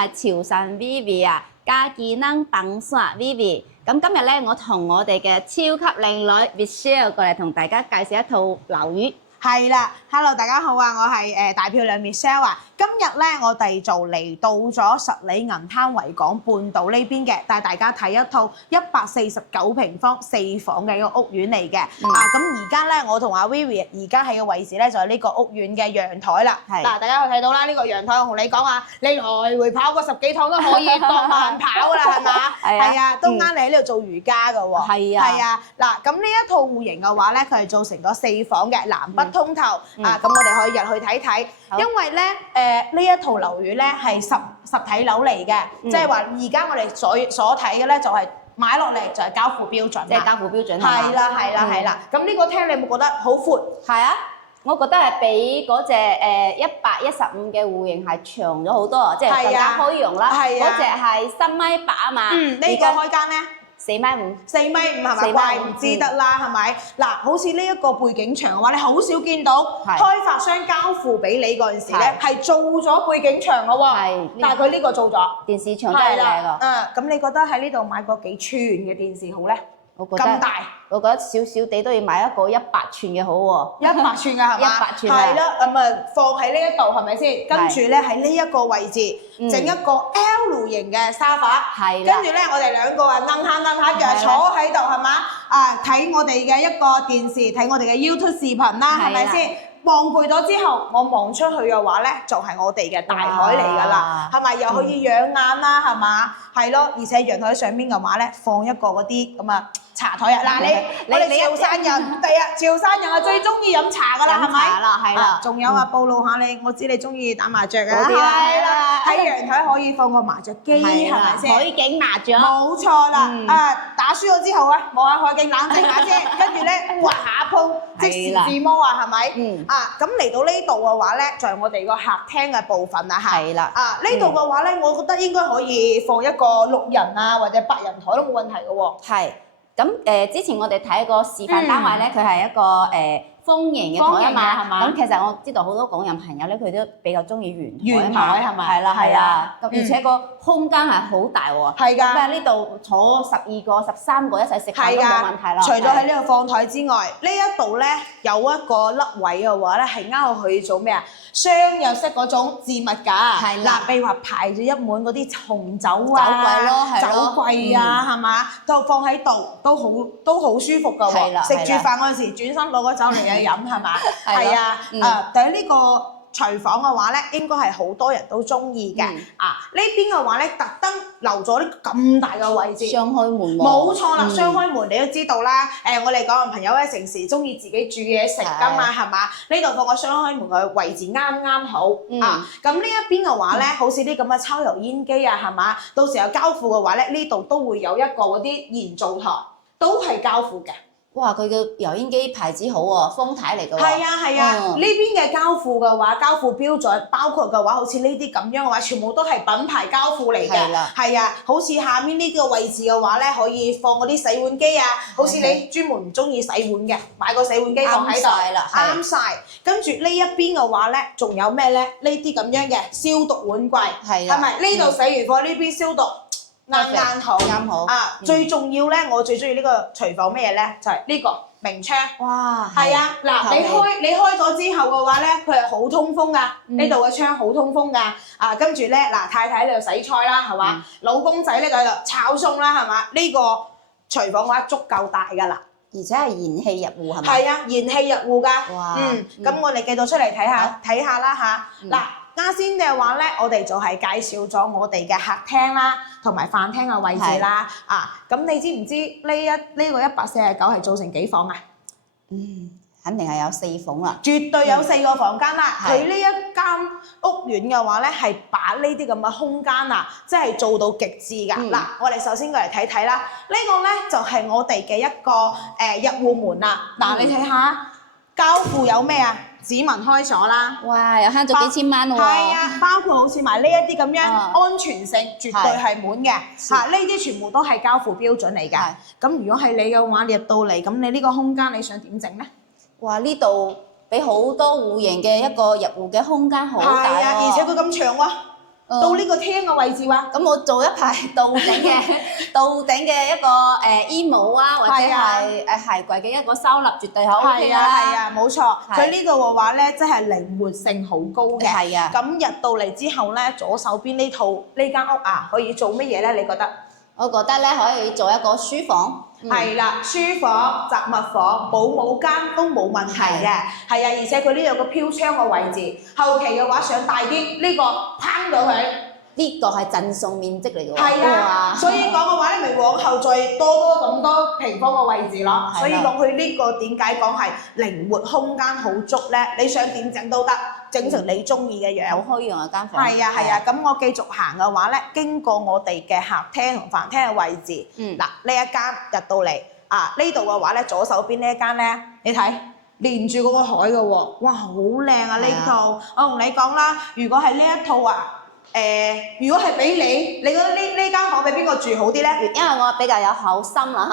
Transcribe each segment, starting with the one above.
係潮汕 Vivi 啊，加技能等耍 Vivi。咁今日咧，我同我哋嘅超級靚女 Michelle 過嚟同大家介紹一套樓宇。係啦，Hello，大家好啊，我係大漂亮 Michelle 啊。今日咧，我哋就嚟到咗十里銀灘維港半島呢邊嘅，帶大家睇一套149平方4房嘅一個屋苑嚟嘅。咁而家咧，我同阿 Vivi 而家喺嘅位置咧，就係呢個屋苑嘅陽台啦。嗱，大家可以睇到啦，呢個陽台我同你講啊，你來回跑個10幾趟都可以當慢跑噶啦，係嘛？係啊，都啱你喺呢度做瑜伽噶喎。係啊，嗱，咁呢一套戶型嘅話咧，佢係做成咗4房嘅南北通透咁我哋可以入去睇睇，因為咧呢一套樓宇咧係實體樓嚟嘅，即係話而家我哋所睇嘅咧就係買落嚟就係交付標準，即係交付標準係啦。咁呢個廳你有冇覺得好闊？係啊，我覺得係比嗰隻115嘅戶型係長咗好多，即係更加可以用啦。嗰隻係3.8米啊嘛。呢個開間咧4.5米。4.5米係咪？怪唔知得啦，係咪？嗱，好似呢一個背景牆嘅話，你好少見到開發商交付俾你嗰陣時咧，係做咗背景牆嘅喎。但係佢呢個做咗電視牆真係靚啊！咁你覺得喺呢度買個幾寸嘅電視好咧？咁大，我覺得少少地都要買一個100寸嘅好喎。100寸㗎係嘛？100寸係啦，咁啊放喺呢一度係咪先？跟住咧喺呢一個位置整一個 L 型嘅沙發，跟住咧我哋兩個啊蹬下腳坐喺度係嘛？睇我哋嘅一個電視，睇我哋嘅 YouTube 視頻啦，係咪先？望背咗之後，我望出去嘅話咧，就係我哋嘅大海嚟㗎啦，係咪？又可以養眼啦，係嘛？係咯，而且陽台上邊嘅話咧，放一個嗰啲咁啊茶台啊！嗱，我哋潮汕人，係啊，潮汕人啊最中意飲茶㗎啦，係咪？係啦，仲有啊，暴露下你，我知你中意打麻雀啊，係啦，喺陽台可以放個麻雀機，係咪先？海景麻雀，冇錯啦！打輸咗之後啊，望下海景，冷靜下先，跟住咧畫下鋪，即時自摸啊，係咪？咁嚟到呢度嘅話咧，就係我哋個客廳嘅部分啦嚇。係啦。呢度嘅話咧，我覺得應該可以放一個6人啊，或者8人台都冇問題嘅喎。係。咁之前我哋睇個示範單位咧，佢係一個方形嘅台啊嘛，係嘛？咁其實我知道好多港人朋友咧，佢都比較中意圓台係咪？係啦。咁而且個空間係好大喎。係㗎。咁呢度坐12個、13個一齊食飯都冇問題啦。除咗喺呢度放台之外，呢一度咧有一個凹位嘅話咧，係啱我去做咩啊？雙入式嗰種置物架。係啦。譬如話排住一滿嗰啲紅酒啊、酒櫃啊，係嘛？都放喺度都好舒服㗎喎。食住飯嗰陣時，轉身攞個酒嚟飲係嘛？係啊，但係呢個廚房嘅話咧，應該係好多人都中意嘅。呢邊嘅話咧，特登留咗啲咁大嘅位置，雙開門喎。冇錯啦，雙開門你都知道啦。我哋港人朋友喺城市中意自己煮嘢食㗎嘛，係嘛？呢度放個雙開門嘅位置啱啱好。咁呢一邊嘅話咧，好似啲咁嘅抽油煙機啊，係嘛？到時候交付嘅話咧，呢度都會有一個嗰啲燃灶台，都係交付嘅。哇！佢嘅油煙機牌子好喎，豐太嚟㗎喎。係啊，呢邊嘅交付嘅話，交付標準包括嘅話，好似呢啲咁樣嘅話，全部都係品牌交付嚟嘅。係啊，好似下面呢個位置嘅話咧，可以放嗰啲洗碗機啊。好似你專門唔中意洗碗嘅，買個洗碗機放喺度，啱晒。跟住呢一邊嘅話咧，仲有咩咧？呢啲咁樣嘅消毒碗櫃，係咪？呢度洗完貨，呢邊消毒。啱好最重要咧，我最中意呢個廚房咩嘢咧？就係呢個明窗。哇！係啊，嗱，你開咗之後嘅話咧，佢係好通風噶，呢度嘅窗好通風噶。跟住咧，嗱，太太喺度洗菜啦，係嘛？老公仔咧就喺度炒餸啦，係嘛？呢個廚房嘅話足夠大噶啦，而且係燃氣入戶係咪？係啊，燃氣入戶㗎。哇！咁我哋繼續出嚟睇下啦嚇。嗱。啱先嘅話咧，我哋就係介紹咗我哋嘅客廳啦，同埋飯廳嘅位置啦。咁你知唔知呢個149係做成幾房啊？肯定係有4房啦。絕對有4個房間啦。佢呢一間屋苑嘅話咧，係把呢啲咁嘅空間啊，即係做到極致㗎。嗱，我哋首先過嚟睇睇啦。呢個咧就係我哋嘅一個入戶門啦。嗱，你睇下交付有咩啊？指紋開鎖啦，哇！又慳咗幾千蚊喎。係啊，包括好似埋呢一啲咁樣，安全性絕對係滿嘅。呢啲全部都係交付標準嚟㗎。咁如果係你嘅話，你入到嚟，咁你呢個空間你想點整咧？哇！呢度比好多戶型嘅一個入戶嘅空間好大喎。係啊，而且佢咁長喎。到呢個廳嘅位置喎。咁我做一排到頂嘅一個衣帽啊，或者係鞋櫃嘅一個收納，絕對係 OK 啦。係啊，冇錯。佢呢度嘅話咧，真係靈活性好高嘅。係啊。咁入到嚟之後咧，左手邊呢間屋啊，可以做乜嘢咧？你覺得？我覺得咧可以做一個書房。係啦，書房、雜物房、保姆間都冇問題嘅。係啊，而且佢呢度有個飄窗嘅位置，後期嘅話想大啲，呢個拋咗佢。呢個係贈送面積嚟嘅喎。係啊，所以講嘅話咧，咪往後再多咁多平方嘅位置咯。所以講佢呢個點解講係靈活空間好足咧？你想點整都得，整成你中意嘅樣。好開揚嘅間房。係啊，咁我繼續行嘅話咧，經過我哋嘅客廳同飯廳嘅位置，嗱呢一間入到嚟啊，呢度嘅話咧，左手邊呢一間咧，你睇連住嗰個海嘅喎，哇好靚啊呢套！我同你講啦，如果係呢一套啊。如果係俾你覺得呢間房俾邊個住好啲咧？因為我比較有厚心啦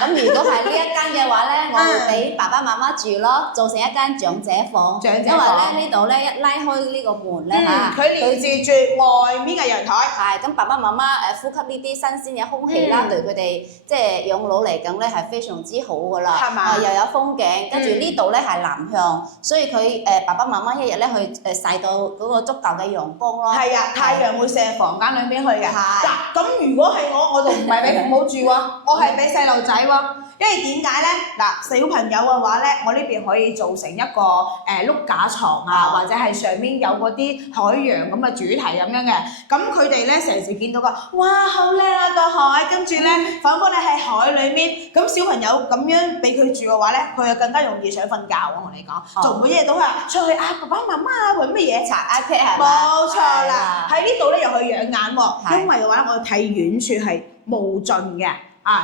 嚇。咁如果係呢一間嘅話咧，我會俾爸爸媽媽住咯，做成一間長者房。因為咧呢度咧一拉開呢個門咧嚇，佢連住外面嘅陽台。係咁，爸爸媽媽呼吸呢啲新鮮嘅空氣啦，對佢哋即係養老嚟講咧係非常之好噶啦。係嘛？又有風景，跟住呢度咧係南向，所以佢爸爸媽媽一日咧去曬到嗰個足夠嘅陽光咯。係啊。太陽會射房間裏邊去嘅。嗱，咁如果係我就唔係俾父母住喎，我係俾細路仔喎。因為點解咧？嗱，小朋友嘅話咧，我呢邊可以做成一個碌架床啊，或者係上面有嗰啲海洋咁嘅主題咁樣嘅。咁佢哋咧成時見到個，哇，好靚啊個海，跟住咧彷彿你喺海裡面。咁小朋友咁樣俾佢住嘅話咧，佢就更加容易想瞓覺。我同你講，做乜嘢都係出去啊，爸爸媽媽揾乜嘢查 iPad 係嘛？冇錯啦。喺呢度咧又去養眼喎，因為嘅話我睇遠處係無盡嘅，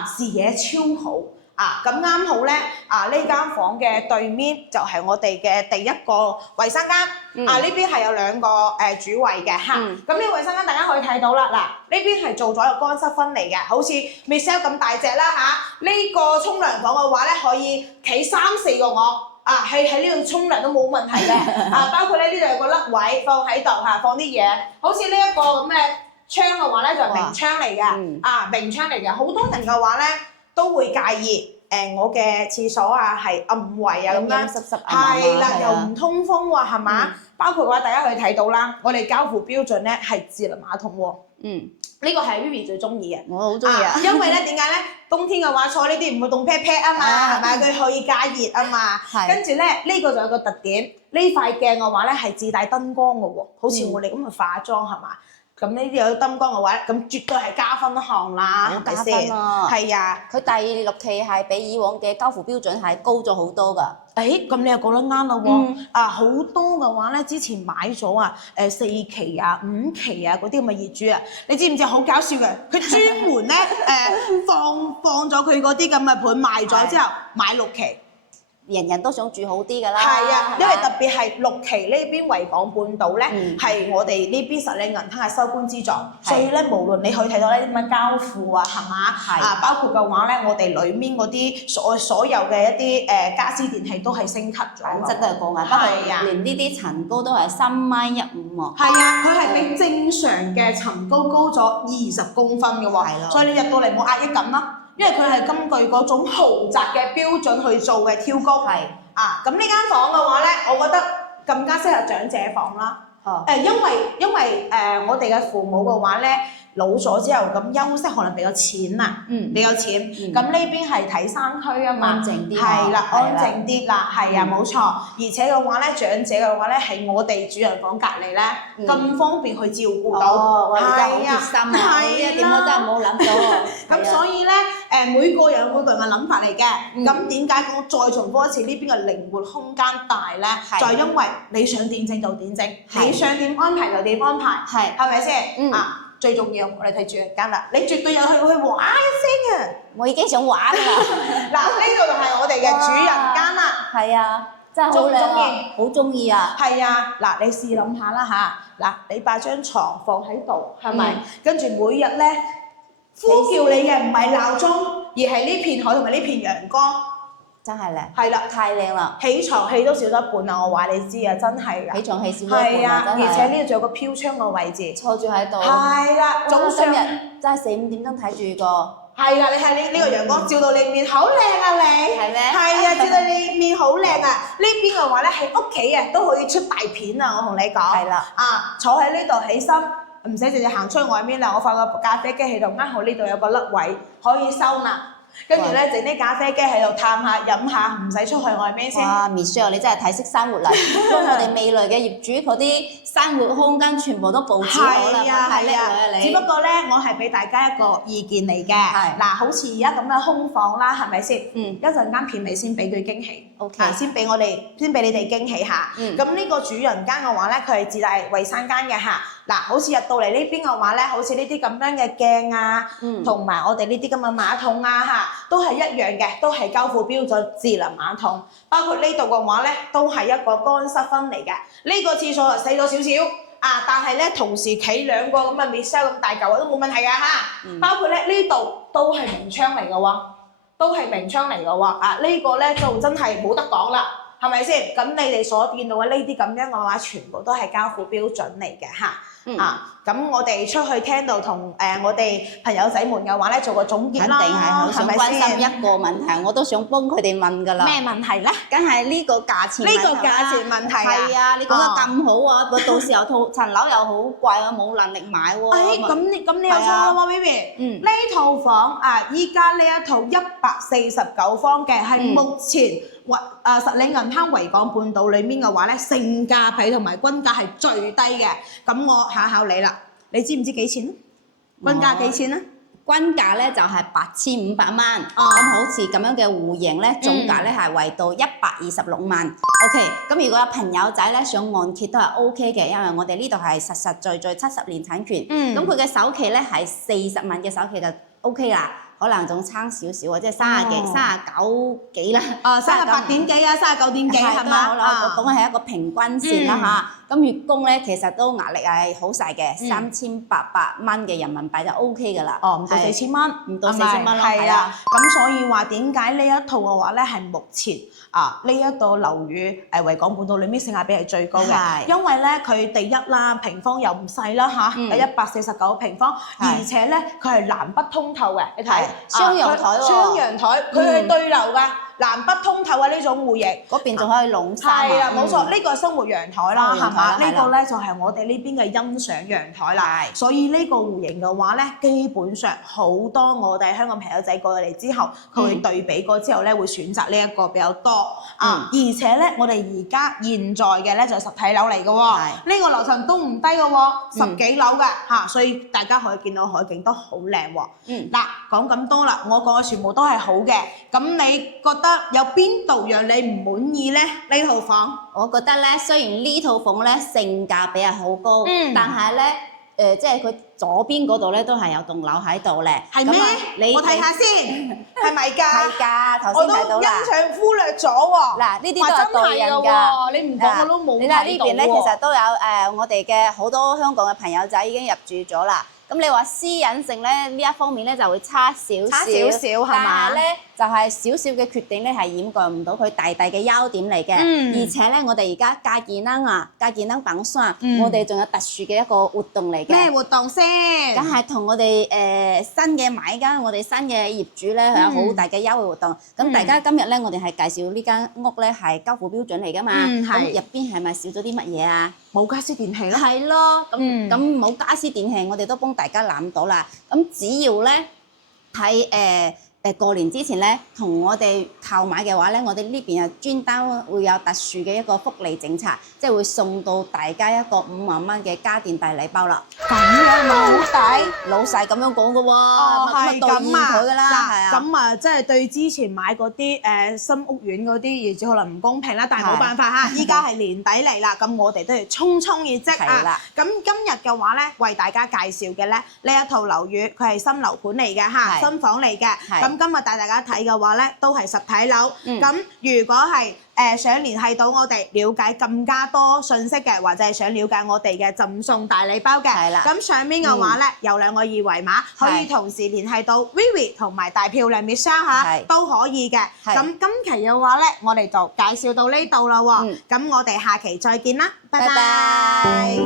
視野超好。咁啱好咧，呢間房嘅對面就係我哋嘅第一個衞生間。呢邊係有兩個主衞嘅嚇。咁呢個衞生間大家可以睇到啦。嗱，呢邊係做咗一個乾濕分離嘅，好似 Michelle 咁大隻啦嚇。呢個沖涼房嘅話咧，可以企3-4個我。喺呢度沖涼都冇問題嘅。包括咧呢度有個甩位放喺度嚇，放啲嘢。好似呢一個咁嘅窗嘅話咧，就係明窗嚟嘅。明窗嚟嘅，好多人嘅話咧都會介意。我嘅廁所係暗位啊咁樣，係啦，又唔通風喎，係嘛？包括嘅話，大家可以睇到啦，我哋交付標準咧係智能馬桶喎。呢個係 Vivi 最中意嘅，我好中意啊！因為咧點解咧？冬天嘅話坐呢啲唔會凍 pat pat 啊嘛，係咪？佢可以加熱啊嘛。跟住咧呢個就有個特點，呢塊鏡嘅話咧係自帶燈光嘅喎，好似我哋咁去化妝係嘛？咁呢啲有燈光嘅話，咁絕對係加分項啦，加分啊！係啊，佢第6期係比以往嘅交付標準係高咗好多㗎。咁你又講得啱啦喎！好多嘅話咧，之前買咗4期啊、5期啊嗰啲咁嘅業主啊，你知唔知好搞笑嘅？佢專門咧放咗佢嗰啲咁嘅盤賣咗之後買6期。人人都想住好啲㗎啦，係啊，因為特別係6期呢邊維港半島咧，係我哋呢邊實領銀灘嘅收官之作，所以咧無論你可以睇到呢啲咁嘅交付啊，係嘛？包括嘅話咧，我哋裡面嗰啲所有嘅一啲家私電器都係升級咗，品質都係高嘅，不過連呢啲層高都係3.15米喎。係啊，佢係比正常嘅層高高咗20公分嘅喎，所以你入到嚟冇壓抑感啦。因為佢係根據嗰種豪宅嘅標準去做嘅挑高。咁呢間房嘅話咧，我覺得更加適合長者房啦。因為我哋嘅父母嘅話咧，老咗之後咁休息可能比較淺啊，比較淺。咁呢邊係睇山區啊嘛，安靜啲。係啦，安靜啲啦，係啊，冇錯。而且嘅話咧，長者嘅話咧，係我哋主人房隔離咧，咁方便去照顧到。我哋真係好貼心啊！呢一點我真係冇諗到。咁所以咧，每個人有每個人嘅諗法嚟嘅。咁點解我再重複一次呢邊嘅靈活空間大咧？就係因為你想點整就點整，你想點安排就點安排，係咪先？最重要，我哋睇主人間啦，你絕對有去玩一聲啊！我已經想玩啦。嗱，呢度就係我哋嘅主人間啦。係啊，真係好靚啊！好中意啊！係啊，嗱，你試諗下啦嚇，嗱，你把張床放喺度，係咪？跟住每日咧呼叫你嘅唔係鬧鐘，而係呢片海同埋呢片陽光。真係靚。係啦，太靚啦！起床氣都少咗一半啦，我話你知啊，真係㗎。起床氣少咗一半啊，真係。而且呢度仲有個飄窗嘅位置，坐住喺度。係啦，早上今日真係4、5點鐘睇住個。係啦，你睇呢個陽光照到你面好靚啊你。係咩？係啊，照到你面好靚啊！呢邊嘅話咧喺屋企啊都可以出大片啊！我同你講。係啦。啊，坐喺呢度起身，唔使直接行出去外面啦，我放個咖啡機喺度，啱好呢度有個凹位可以收納。跟住咧整啲咖啡機喺度嘆下飲下，唔使出去外面先。哇 ，Michelle 你真係睇識生活啦！將我哋未來嘅業主嗰啲生活空間全部都佈置好啦，太叻啦你！只不過咧，我係俾大家一個意見嚟嘅。嗱，好似而家咁嘅空房啦，係咪先？一陣間片尾先俾佢驚喜。OK。先俾你哋驚喜下。咁呢個主人間嘅話咧，佢係自帶衞生間嘅嚇。嗱，好似入到嚟呢邊嘅話咧，好似呢啲咁樣嘅鏡啊，同埋我哋呢啲咁嘅馬桶啊嚇，都係一樣嘅，都係交付標準智能馬桶。包括呢度嘅話咧，都係一個乾濕分離嘅。呢個廁所就細咗少少啊，但係咧同時企兩個咁嘅 Michelle 咁大嚿都冇問題㗎嚇。包括咧呢度都係明窗嚟嘅喎，都係明窗嚟嘅喎啊！呢個咧就真係冇得講啦。係咪先？咁你哋所見到嘅呢啲咁樣嘅話，全部都係交付標準嚟嘅嚇。咁我哋出去廳度同我哋朋友仔們嘅話咧，做個總結啦。肯定係好想關心一個問題，我都想幫佢哋問㗎啦。咩問題咧？梗係呢個價錢。呢個價錢問題啊！係啊，你講得咁好啊，到時候層樓又好貴啊，冇能力買喎。咁你又錯啦喎 ，Vivi。呢套房啊，依家呢一套149方嘅係目前實領銀灘維港半島裡面嘅話咧，性價比同埋均價係最低嘅。咁我考你啦，你知唔知幾錢？均價幾錢啊？均價咧就係8500蚊。咁好似咁樣嘅戶型咧，總價咧係為到126萬。OK， 咁如果有朋友仔咧想按揭都係 OK 嘅，因為我哋呢度係實實在在70年產權。咁佢嘅首期咧係40萬嘅首期就 OK 啦。可能仲差少少啊，即係39幾啦。38點幾啊，39點幾係嘛？講嘅係一個平均線啦嚇。咁月供咧其實都壓力係好細嘅，3800蚊嘅人民幣就 OK 㗎啦。唔到4000蚊，唔到4000蚊咯。係啊。咁所以話點解呢一套嘅話咧係目前呢一度樓宇維港半島裏面性價比係最高嘅，因為咧佢第一啦平方又唔細啦嚇，有149平方，而且咧佢係南北通透嘅，你睇。雙陽台喎，雙陽台，佢係對流㗎，南北通透嘅呢種戶型，嗰邊仲可以籠衫。係啊，冇錯，呢個係生活陽台啦，係嘛？呢個咧就係我哋呢邊嘅欣賞陽台啦。所以呢個戶型嘅話咧，基本上好多我哋香港朋友仔過嚟之後，佢會對比過之後咧，會選擇呢一個比較多啊。而且咧，我哋而家現在嘅咧就係實體樓嚟嘅喎，呢個樓層都唔低嘅喎，10幾樓嘅嚇，所以大家可以見到海景都好靚喎。嗱，講咁多啦，我講嘅全部都係好嘅，咁你覺得有邊度讓你唔滿意咧？呢套房，我覺得咧，雖然呢套房咧性價比係好高，但係咧即係佢左邊嗰度咧都係有棟樓喺度咧。係咩？我睇下先，係咪㗎？係㗎，頭先睇到啦。我都欣賞忽略咗喎。嗱，呢啲都係代人㗎。你唔講我都冇睇到喎。你睇呢邊咧，其實都有我哋嘅好多香港嘅朋友仔已經入住咗啦。咁你話私隱性咧呢一方面咧就會差少少，係嘛？但係咧就係少少嘅缺點咧係掩蓋唔到佢大大嘅優點嚟嘅。而且咧我哋而家加建燈板霜，我哋仲有特殊嘅一個活動嚟嘅。咩活動先？梗係同我哋新嘅買家，我哋新嘅業主咧係有好大嘅優惠活動。咁大家今日咧我哋係介紹呢間屋咧係交付標準嚟㗎嘛。咁入邊係咪少咗啲乜嘢啊？冇家私電器咯。係咯，咁冇家私電器，我哋都幫大家攬到啦。咁只要咧喺過年之前咧，同我哋購買嘅話咧，我哋呢邊啊專登會有特殊嘅一個福利政策，即係會送到大家一個5萬蚊嘅家電大禮包啦。咁樣咪好抵？老細咁樣講嘅喎，咪兌現佢㗎啦。嗱，咁啊，即係對之前買嗰啲新屋苑嗰啲業主可能唔公平啦，但係冇辦法嚇，依家係年底嚟啦，咁我哋都要衝業績啊。咁今日嘅話咧，為大家介紹嘅咧呢一套樓宇，佢係新樓盤嚟嘅嚇，新房嚟嘅。咁今日帶大家睇嘅話咧，都係實體樓。咁如果係想聯繫到我哋，了解更加多信息嘅，或者係想了解我哋嘅贈送大禮包嘅，係啦。咁上面嘅話咧有2個二維碼，可以同時聯繫到 Vivi 同埋大漂亮 Miss 嚇，都可以嘅。咁今期嘅話咧，我哋就介紹到呢度啦喎。咁我哋下期再見啦，拜拜。